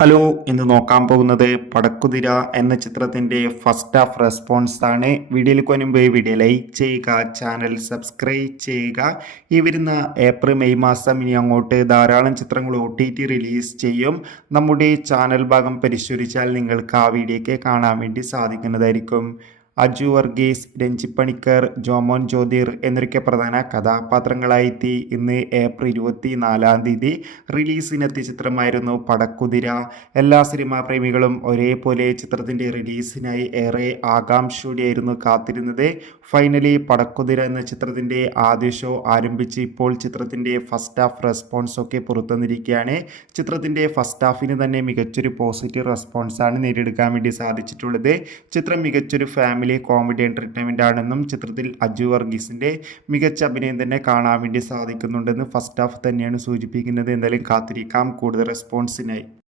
Hello, ഇന്ന് നോക്കാൻ പോകുന്നത് പടക്കുതിര എന്ന ചിത്രത്തിന്റെ ഫസ്റ്റ് ഹാഫ് റെസ്പോൺസ് ആണ്. വീഡിയോയിലേക്ക് മുൻപ് വീഡിയോ ലൈക്ക് ചെയ്യുക, ചാനൽ സബ്സ്ക്രൈബ് ചെയ്യുക. ഈ വരുന്ന ഏപ്രിൽ മെയ് മാസം ഇനി അങ്ങോട്ട് ധാരാളം ചിത്രങ്ങൾ OTT റിലീസ് ചെയ്യും. നമ്മുടെ ചാനൽ ഭാഗം പരിശോധിച്ചാൽ നിങ്ങൾക്ക് ആ വീഡിയോയ്ക്ക് കാണാൻ വേണ്ടി സാധിക്കുന്നതായിരിക്കും. അജു വർഗീസ്, രഞ്ജിത്ത് പണിക്കർ, ജോമോൻ ജ്യോതിർ എന്നൊക്കെ പ്രധാന കഥാപാത്രങ്ങളായെത്തി ഇന്ന് ഏപ്രിൽ 24 റിലീസിനെത്തിയ ചിത്രമായിരുന്നു പടക്കുതിര. എല്ലാ സിനിമാ പ്രേമികളും ഒരേപോലെ ചിത്രത്തിൻ്റെ റിലീസിനായി ഏറെ ആകാംക്ഷയോടെയായിരുന്നു കാത്തിരുന്നത്. ഫൈനലി പടക്കുതിര എന്ന ചിത്രത്തിൻ്റെ ആദ്യ ഷോ ആരംഭിച്ച് ഇപ്പോൾ ചിത്രത്തിൻ്റെ ഫസ്റ്റ് ഹാഫ് റെസ്പോൺസ് ഒക്കെ പുറത്തുവന്നിരിക്കുകയാണ്. ചിത്രത്തിൻ്റെ ഫസ്റ്റ് ഹാഫിന് തന്നെ മികച്ചൊരു പോസിറ്റീവ് റെസ്പോൺസാണ് നേടിയെടുക്കാൻ വേണ്ടി സാധിച്ചിട്ടുള്ളത്. ചിത്രം മികച്ചൊരു ഫാമിലി കോമഡി എൻ്റർടൈൻമെൻ്റ് ആണെന്നും ചിത്രത്തിൽ അജു വർഗീസിൻ്റെ മികച്ച അഭിനയം തന്നെ കാണാൻ വേണ്ടി സാധിക്കുന്നുണ്ടെന്ന് ഫസ്റ്റ് ഹാഫ് തന്നെയാണ് സൂചിപ്പിക്കുന്നത്. എന്തായാലും കാത്തിരിക്കാം കൂടുതൽ റെസ്പോൺസിനായി.